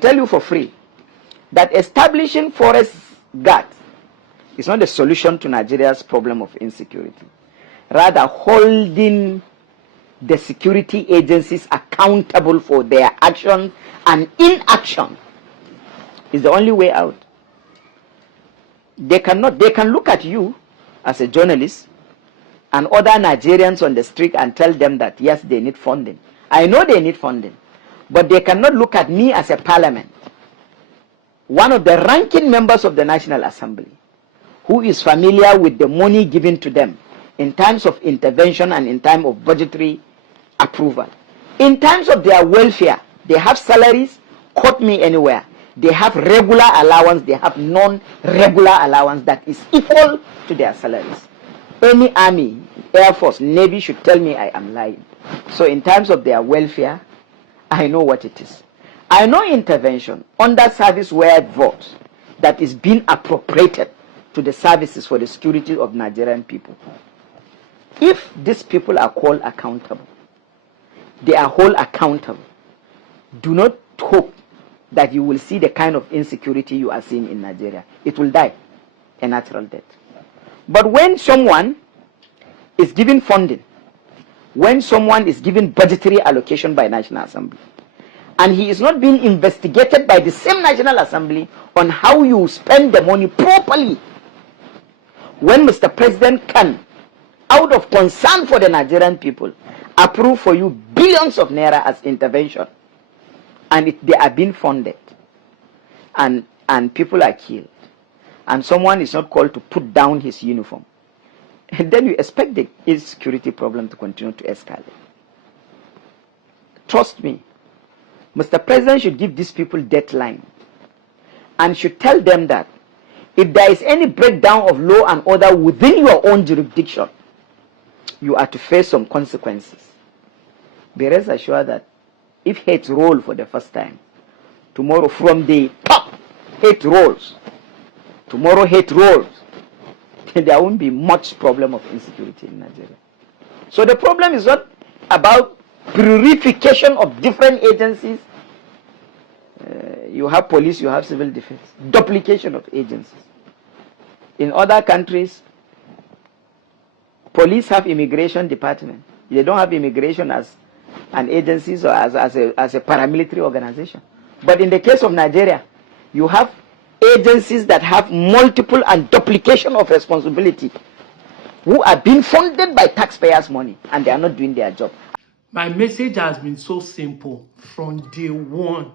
tell you for free that establishing forest guards is not a solution to Nigeria's problem of insecurity. Rather, holding the security agencies accountable for their actions and inaction is the only way out. They can look at you as a journalist and other Nigerians on the street and tell them that yes, they need funding. I know they need funding, but they cannot look at me as a parliament, one of the ranking members of the National Assembly, who is familiar with the money given to them in times of intervention and in time of budgetary approval. In times of their welfare, they have salaries, quote me anywhere. They have regular allowance, they have non-regular allowance that is equal to their salaries. Any army, air force, navy should tell me I am lying. So in terms of their welfare, I know what it is. I know intervention under service word vote that is being appropriated to the services for the security of Nigerian people. If these people are called accountable, they are held accountable. Do not hope that you will see the kind of insecurity you are seeing in Nigeria. It will die a natural death. But when someone is given funding, when someone is given budgetary allocation by National Assembly, and he is not being investigated by the same National Assembly on how you spend the money properly, when Mr. President can, out of concern for the Nigerian people, approve for you billions of naira as intervention, and they are being funded, and people are killed, and someone is not called to put down his uniform, and then you expect the insecurity problem to continue to escalate. Trust me, Mr. President should give these people deadline and should tell them that if there is any breakdown of law and order within your own jurisdiction, you are to face some consequences. Be rest assured that if hate roll for the first time, tomorrow from the top, hate rolls. Tomorrow hate rolls. There won't be much problem of insecurity in Nigeria. So the problem is not about purification of different agencies. You have police, you have civil defense. Duplication of agencies. In other countries, police have immigration department. They don't have immigration as an agency or as a paramilitary organization. But in the case of Nigeria, you have agencies that have multiple and duplication of responsibility, who are being funded by taxpayers' money, and they are not doing their job. My message has been so simple from day one.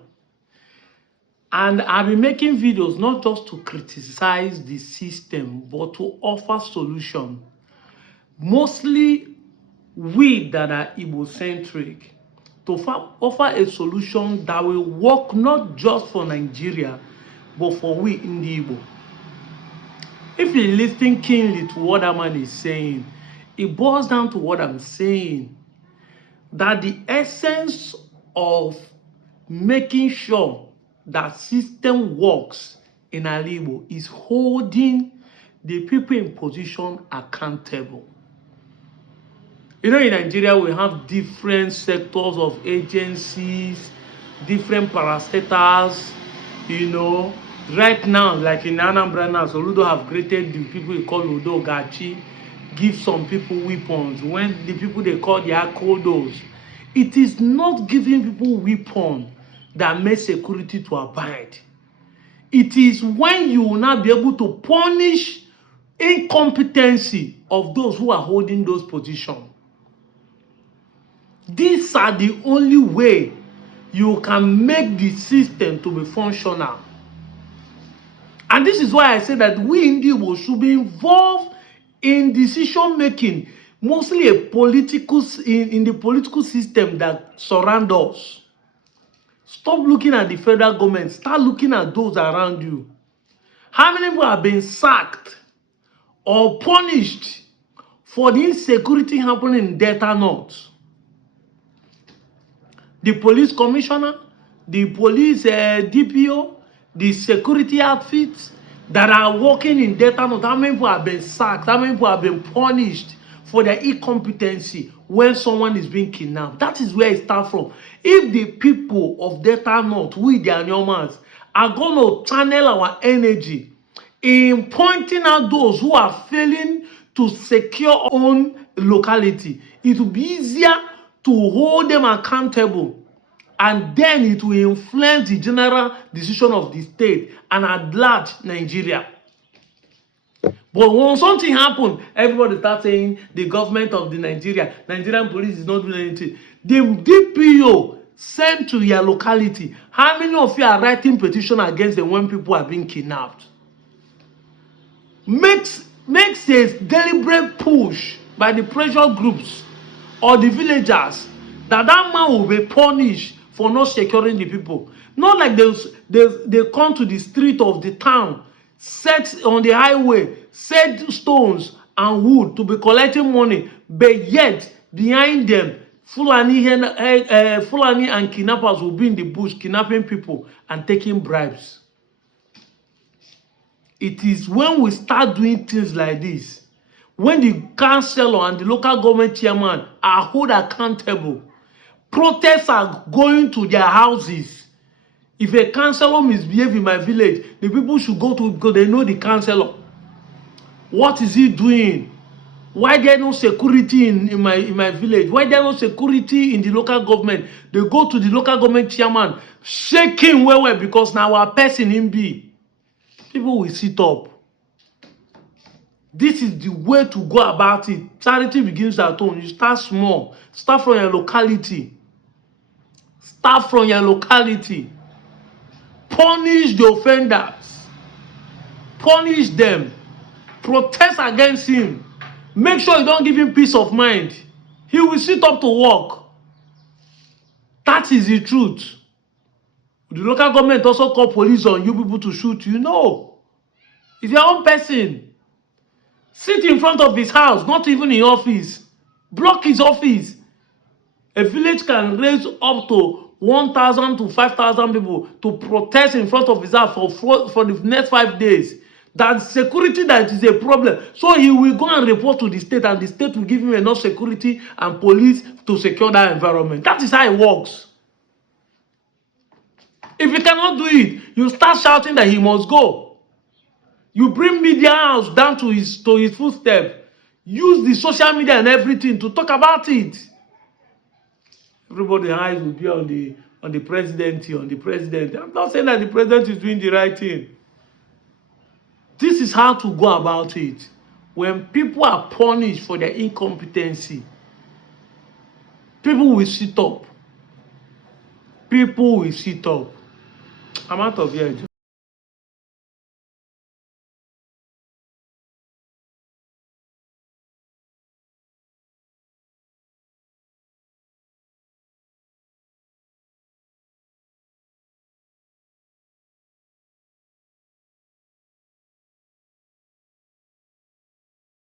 And I've been making videos not just to criticize the system, but to offer solution. Mostly we that are Igbo-centric, to offer a solution that will work not just for Nigeria, but for we in the Igbo. If you listen keenly to what that man is saying, it boils down to what I'm saying, that the essence of making sure that system works in Igbo is holding the people in position accountable. You know, in Nigeria, we have different sectors of agencies, different parastatals, you know. Right now, like in Anambra now, Soludo have created the people they call Udo Gachi, give some people weapons. When the people they call the Akodos, it is not giving people weapons that makes security to abide. It is when you will not be able to punish incompetency of those who are holding those positions. These are the only way you can make the system to be functional. And this is why I say that we in the Igbo should be involved in decision making, mostly in the political system that surround us. Stop looking at the federal government. Start looking at those around you. How many people have been sacked or punished for the insecurity happening in Delta North? The police commissioner, the police DPO, the security outfits that are working in Delta North, how many people have been sacked? How many people have been punished for their incompetency when someone is being kidnapped. That is where it starts from. If the people of Delta North, we their Nyomas, are going to channel our energy in pointing out those who are failing to secure own locality, it will be easier to hold them accountable, and then it will influence the general decision of the state and at large Nigeria. But when something happens, everybody starts saying the government of the Nigerian police is not doing anything. The DPO sent to your locality, how many of you are writing petition against them when people are being kidnapped? Makes a deliberate push by the pressure groups or the villagers that man will be punished for not securing the people. Not like they come to the street of the town, set on the highway, set stones and wood to be collecting money, but yet behind them, Fulani and kidnappers will be in the bush kidnapping people and taking bribes. It is when we start doing things like this, when the councillor and the local government chairman are held accountable, protests are going to their houses. If a councillor misbehaves in my village, the people should go to, because they know the councillor. What is he doing? Why there no security in my village? Why there no security in the local government? They go to the local government chairman, shaking well because now our person in be. People will sit up. This is the way to go about it. Charity begins at home. You start small. Start from your locality. Start from your locality. Punish the offenders. Punish them. Protest against him. Make sure you don't give him peace of mind. He will sit up to work. That is the truth. The local government also call police on you people to shoot you. No. It's your own person. Sit in front of his house, not even in office. Block his office. A village can raise up to 1,000 to 5,000 people to protest in front of his house for the next 5 days. That's security that is a problem. So he will go and report to the state, and the state will give him enough security and police to secure that environment. That is how it works. If you cannot do it, you start shouting that he must go. You bring media house down to his footstep. Use the social media and everything to talk about it. Everybody's eyes will be on the presidency, on the president. I'm not saying that the president is doing the right thing. This is how to go about it. When people are punished for their incompetency, people will sit up. People will sit up. I'm out of here.